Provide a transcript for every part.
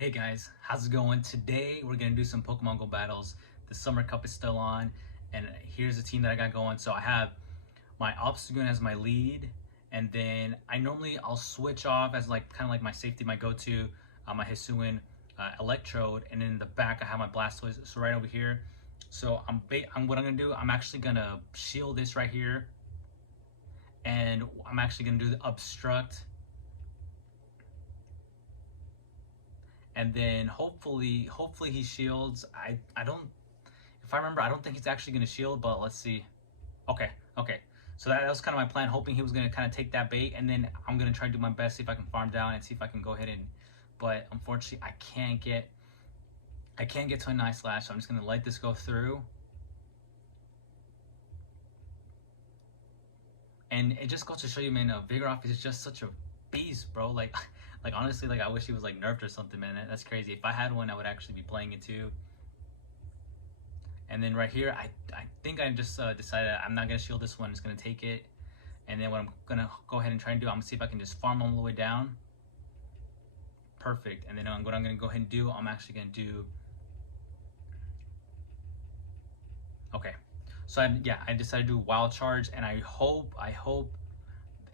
Hey guys, how's it going? Today we're gonna do some Pokemon Go battles. The Summer Cup is still on, and here's the team that I got going. So I have my OBSTAGOON as my lead, and then I'll switch off as like kind of like my safety, my go-to, my Hisuian Electrode, and then in the back I have my Blastoise. So right over here. So what I'm gonna do. I'm actually gonna shield this right here, and I'm actually gonna do the Obstruct. And then hopefully he shields. I don't, if I remember, I don't think he's actually going to shield, but let's see. Okay, so that was kind of my plan, hoping he was going to kind of take that bait, and then I'm going to try to do my best, see if I can farm down and see if I can go ahead and, but unfortunately I can't get to a nice slash, so I'm just going to let this go through. And it just goes to show you, man, Vigoroth is just such a beast, bro. Like like honestly, like I wish he was like nerfed or something, man. That's crazy. If I had one, I would actually be playing it too. And then right here, I think I just decided I'm not gonna shield this one. I'm just gonna take it. And then what I'm gonna go ahead and try and do, I'm gonna see if I can just farm all the way down. Perfect. And then what I'm gonna go ahead and do, I'm actually gonna do. Okay. So I decided to do Wild Charge, and I hope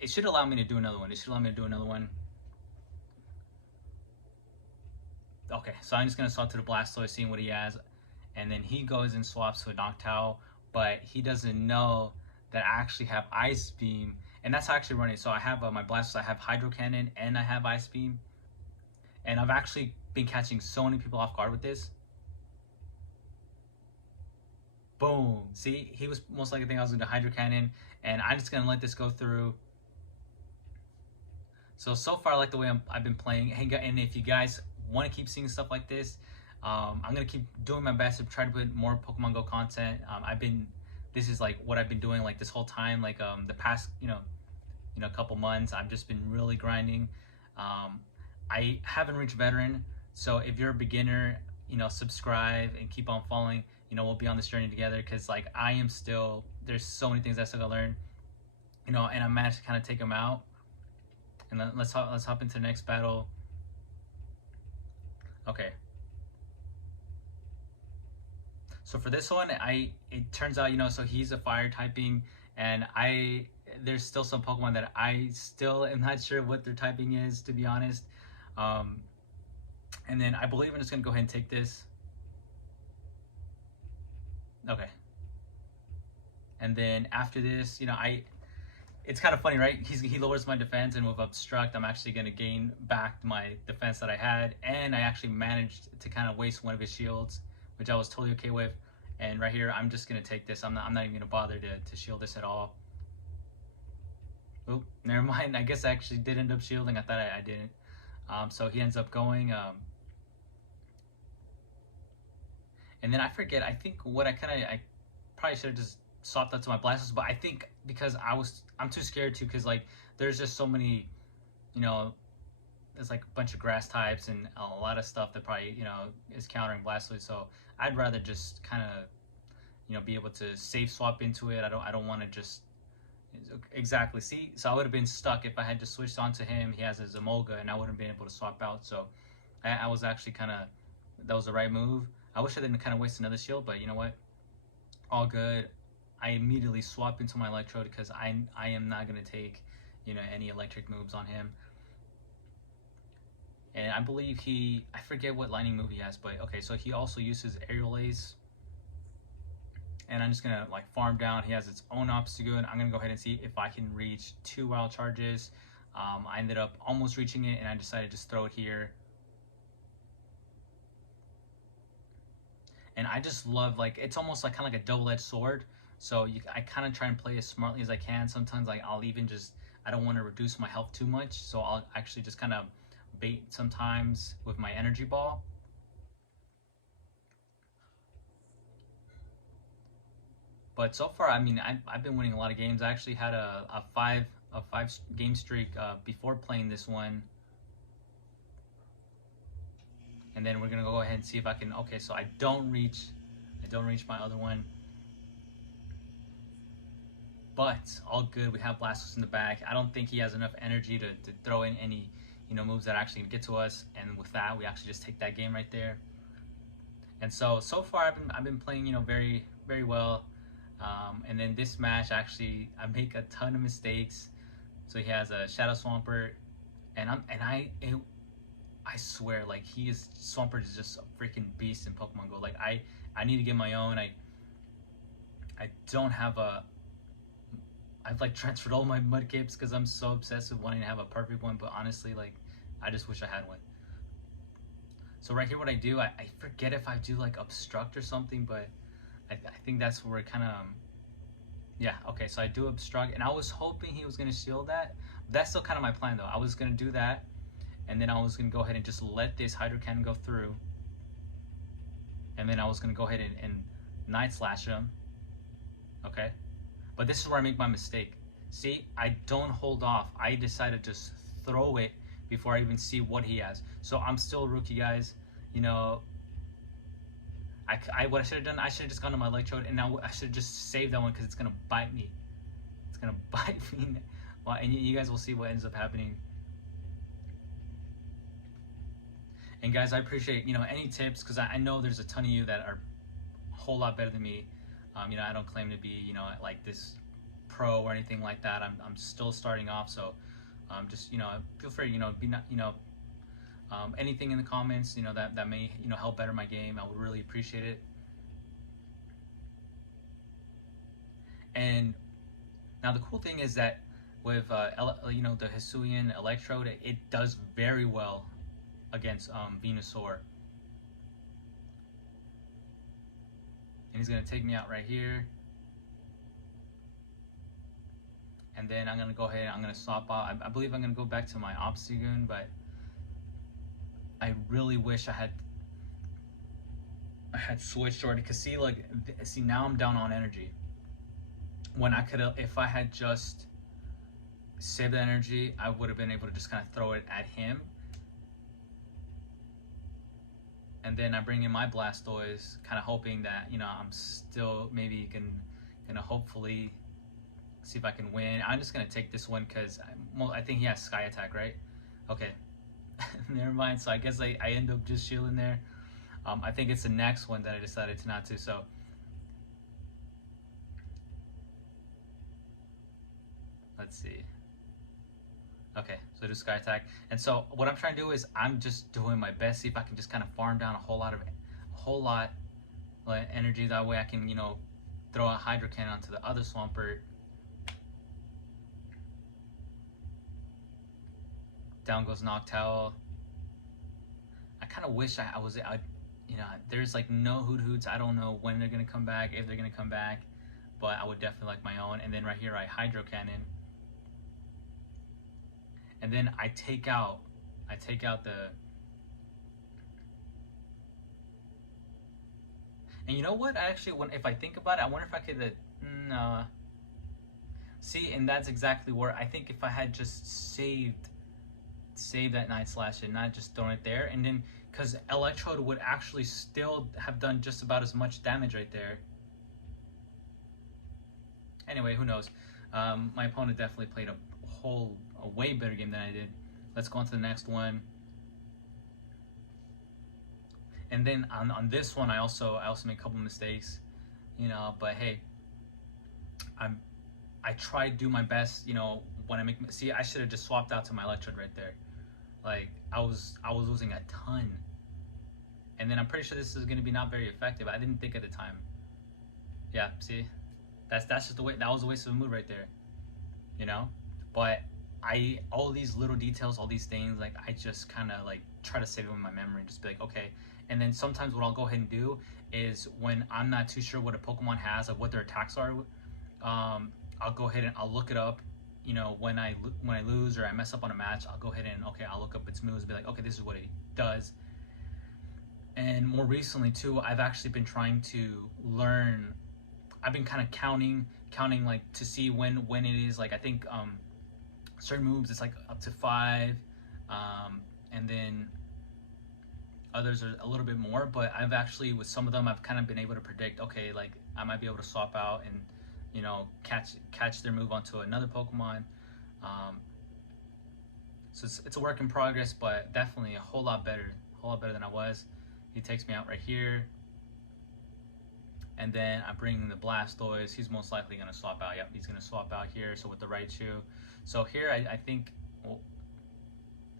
it should allow me to do another one. Okay, so I'm just gonna swap to the Blastoise, seeing what he has, and then he goes and swaps to a Noctowl, but he doesn't know that I actually have Ice Beam, and that's how I actually run it. So I have my Blastoise, I have Hydro Cannon, and I have Ice Beam, and I've actually been catching so many people off guard with this. Boom! See, he was most likely thinking I was going to Hydro Cannon, and I'm just gonna let this go through. So far I like the way I've been playing, and if you guys want to keep seeing stuff like this, I'm gonna keep doing my best to try to put more Pokemon Go content. This is like what I've been doing like this whole time, like the past couple months. I've just been really grinding. I haven't reached veteran, so if you're a beginner, subscribe and keep on following. We'll be on this journey together, because like I am still, there's so many things I still gotta learn, and I managed to kind of take them out. And then let's hop into the next battle. Okay. So for this one, it turns out, so he's a fire typing, and there's still some Pokemon that I still am not sure what their typing is, to be honest. And then I believe I'm just gonna go ahead and take this. Okay. And then after this, it's kind of funny, right? He lowers my defense, and with Obstruct, I'm actually going to gain back my defense that I had, and I actually managed to kind of waste one of his shields, which I was totally okay with. And right here, I'm just going to take this. I'm not even going to bother to shield this at all. Oop, never mind. I guess I actually did end up shielding. I thought I didn't. So he ends up going. And then I forget. I think I probably should have just swapped that to my Blastoise, but I think because I'm too scared to, because like there's just so many, there's like a bunch of grass types and a lot of stuff that probably is countering Blastoise. So I'd rather just kind of be able to safe swap into it. I don't want to just exactly see. So I would have been stuck if I had just switched on to him. He has his Emolga, and I wouldn't have been able to swap out. So I was actually that was the right move. I wish I didn't kind of waste another shield, but you know what? All good. I immediately swap into my Electrode, because I am not going to take any electric moves on him. And I believe I forget what lightning move he has, but okay, so he also uses Aerial Ace. And I'm just going to like farm down. He has its own Obstagoon. I'm going to go ahead and see if I can reach 2 Wild Charges. I ended up almost reaching it, and I decided to just throw it here. And I just love, like, it's almost like kind of like a double-edged sword. So I kind of try and play as smartly as I can. Sometimes like I'll even just, I don't want to reduce my health too much, so I'll actually just kind of bait sometimes with my energy ball. But so far, I mean, I've been winning a lot of games. I actually had a five game streak before playing this one. And then we're gonna go ahead and see if I can. Okay, so I don't reach my other one. But all good. We have Blastoise in the back. I don't think he has enough energy to throw in any moves that actually get to us, and with that we actually just take that game right there. And so far I've been playing very very well. And then this match actually I make a ton of mistakes. So he has a Shadow Swampert, and I swear, like, Swampert is just a freaking beast in Pokemon Go. Like, I need to get my own. I don't have I've like transferred all my Mudkips because I'm so obsessed with wanting to have a perfect one. But honestly, like, I just wish I had one. So right here, what I do, I forget if I do like Obstruct or something, but I think that's where it kind of, yeah, okay. So I do Obstruct, and I was hoping he was gonna shield that. That's still kind of my plan though. I was gonna do that, and then I was gonna go ahead and just let this Hydro Cannon go through, and then I was gonna go ahead and Night Slash him. Okay, but this is where I make my mistake. See, I don't hold off. I decide to just throw it before I even see what he has. So I'm still a rookie, guys. What I should have done, I should have just gone to my Electrode, and now I should have just saved that one because it's gonna bite me. It's gonna bite me. Well, and you guys will see what ends up happening. And guys, I appreciate any tips, because I know there's a ton of you that are a whole lot better than me. I don't claim to be like this pro or anything like that. I'm still starting off, so just feel free be not anything in the comments that may help better my game. I would really appreciate it. And now the cool thing is that with the Hisuian Electrode, it does very well against Venusaur. And he's gonna take me out right here. And then I'm gonna go ahead and I'm gonna swap out. I believe I'm gonna go back to my OBSTAGOON, but I really wish I had switched already. Cause see now I'm down on energy. When I could have, if I had just saved the energy, I would have been able to just kind of throw it at him. And then I bring in my Blastoise, kind of hoping that I'm still maybe gonna hopefully see if I can win. I'm just gonna take this one because I think he has Sky Attack, right? Okay, never mind. So I guess I end up just shielding there. I think it's the next one that I decided to not to. So let's see. Okay, so do Sky Attack. And so what I'm trying to do is I'm just doing my best, see if I can just kind of farm down a whole lot of energy. That way I can throw a Hydro Cannon onto the other Swampert. Down goes Noctowl. I kind of wish I was there's like no Hoots. I don't know when they're gonna come back, if they're gonna come back, but I would definitely like my own. And then right here I Hydro Cannon, and then I take out the. And you know what? If I think about it, I wonder if I could. See, and that's exactly where I think if I had just saved that Night Slash and not just thrown it there, and then because Electrode would actually still have done just about as much damage right there. Anyway, who knows? My opponent definitely played a way better game than I did. Let's go on to the next one. And then on this one, I also made a couple mistakes, but hey, I try to do my best, when I make. See, I should have just swapped out to my Electrode right there. Like I was losing a ton, and then I'm pretty sure this is going to be not very effective. I didn't think at the time. Yeah, see, that's just the way. That was a waste of a move right there, But all these little details, all these things, like I just kind of like try to save them in my memory and just be like, okay. And then sometimes what I'll go ahead and do is when I'm not too sure what a Pokemon has, like what their attacks are, I'll go ahead and I'll look it up. When I lose or I mess up on a match, I'll go ahead and I'll look up its moves and be like, okay, this is what it does. And more recently too, I've actually been trying to learn. I've been kind of counting like to see when it is, like I think certain moves it's like up to 5, and then others are a little bit more. But I've actually, with some of them, I've kind of been able to predict, okay, like I might be able to swap out and catch their move onto another Pokemon. So it's a work in progress, but definitely a whole lot better than I was. He takes me out right here, and then I bring the Blastoise. He's most likely going to swap out. Yep, he's going to swap out here. So with the Raichu. So here I think, well,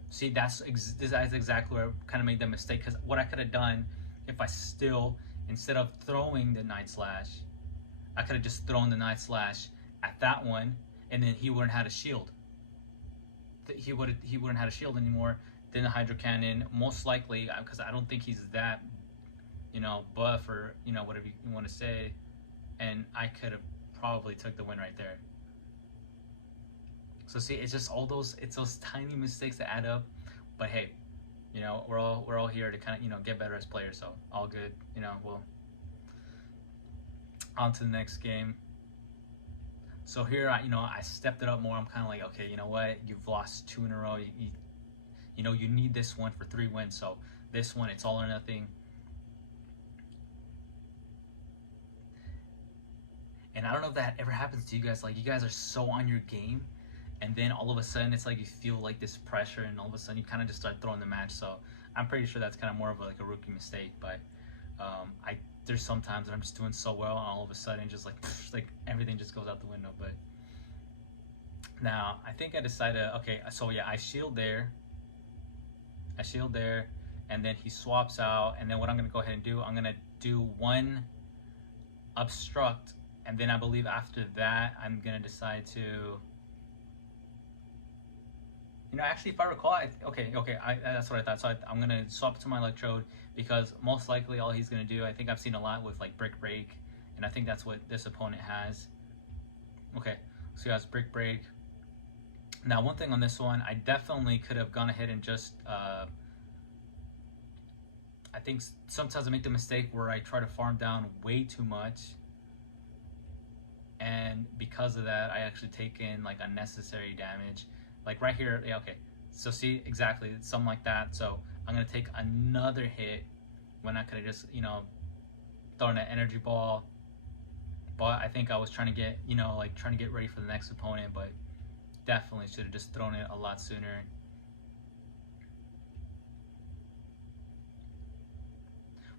see, that's exactly where I kind of made the mistake, because what I could have done if I still, instead of throwing the Night Slash, I could have just thrown the Night Slash at that one, and then he wouldn't have had a shield. He wouldn't have a shield anymore. Then the Hydro Cannon, most likely, because I don't think he's that, buff, or whatever you want to say, and I could have probably took the win right there. So see, it's just it's those tiny mistakes that add up. But hey, we're all here to kind of get better as players. So all good. We'll on to the next game. So here, I stepped it up more. I'm kind of like, okay, you know what? You've lost 2 in a row. You need this one for 3 wins. So this one, it's all or nothing. And I don't know if that ever happens to you guys. Like, you guys are so on your game, and then all of a sudden, it's like you feel like this pressure, and all of a sudden, you kind of just start throwing the match. So I'm pretty sure that's kind of more of a rookie mistake. But there's some times that I'm just doing so well, and all of a sudden, just like everything just goes out the window. But now I think I decided, okay, so yeah, I shield there, and then he swaps out, and then what I'm gonna go ahead and do, I'm gonna do 1 obstruct, and then I believe after that I'm gonna decide to, actually, if I recall, that's what I thought. So I'm gonna swap to my Electrode, because most likely all he's gonna do, I think I've seen a lot with like Brick Break, and I think that's what this opponent has. Okay, so he has Brick Break. Now, one thing on this one, I definitely could have gone ahead and just, I think sometimes I make the mistake where I try to farm down way too much, and because of that, I actually take in like unnecessary damage. Like right here, yeah, okay. So see, exactly, it's something like that. So I'm gonna take another hit when I could have just, thrown an energy ball. But I think I was trying to get, trying to get ready for the next opponent, but definitely should have just thrown it a lot sooner.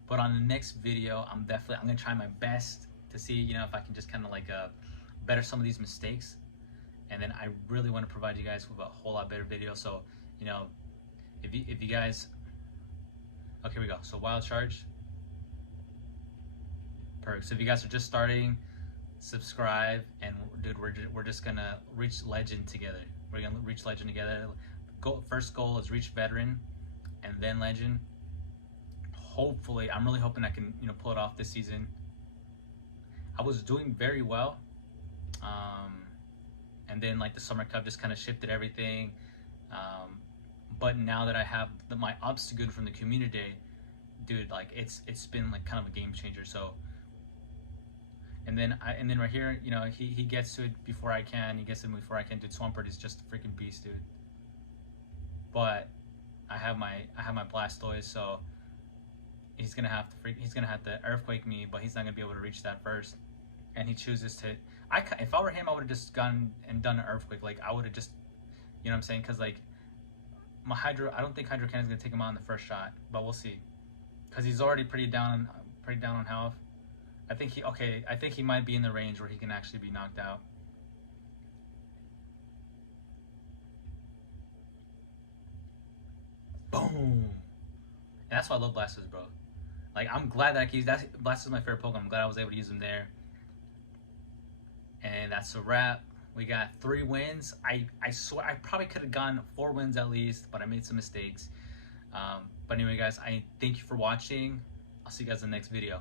But on the next video, I'm gonna try my best to see, if I can just kind of like better some of these mistakes. And then I really want to provide you guys with a whole lot better video. So, if you guys, okay, here we go. So Wild Charge, perfect. So if you guys are just starting, subscribe, and dude, we're just gonna reach Legend together. We're gonna reach Legend together. First goal is reach Veteran, and then Legend. Hopefully, I'm really hoping I can pull it off this season. I was doing very well. And then like the Summer Cup just kind of shifted everything. But now that I have my OBSTAGOON from the community day, dude, like it's been like kind of a game changer. So, and then right here, he gets to it before I can. He gets to it before I can. Dude, Swampert is just a freaking beast, dude. But I have my Blastoise, so he's gonna have to Earthquake me, but he's not gonna be able to reach that first. And he chooses to. If I were him, I would have just gone and done an Earthquake. Like I would have just, what I'm saying? Because like my Hydro, I don't think Hydro Cannon is gonna take him out in the first shot, but we'll see. Because he's already pretty down on health. I think he might be in the range where he can actually be knocked out. Boom. And that's why I love Blastoise, bro. Like I'm glad that I can use that. Blastoise is my favorite Pokemon. I'm glad I was able to use him there. And that's a wrap. We got 3 wins. I swear I probably could have gone 4 wins at least, but I made some mistakes. But anyway, guys, I thank you for watching. I'll see you guys in the next video.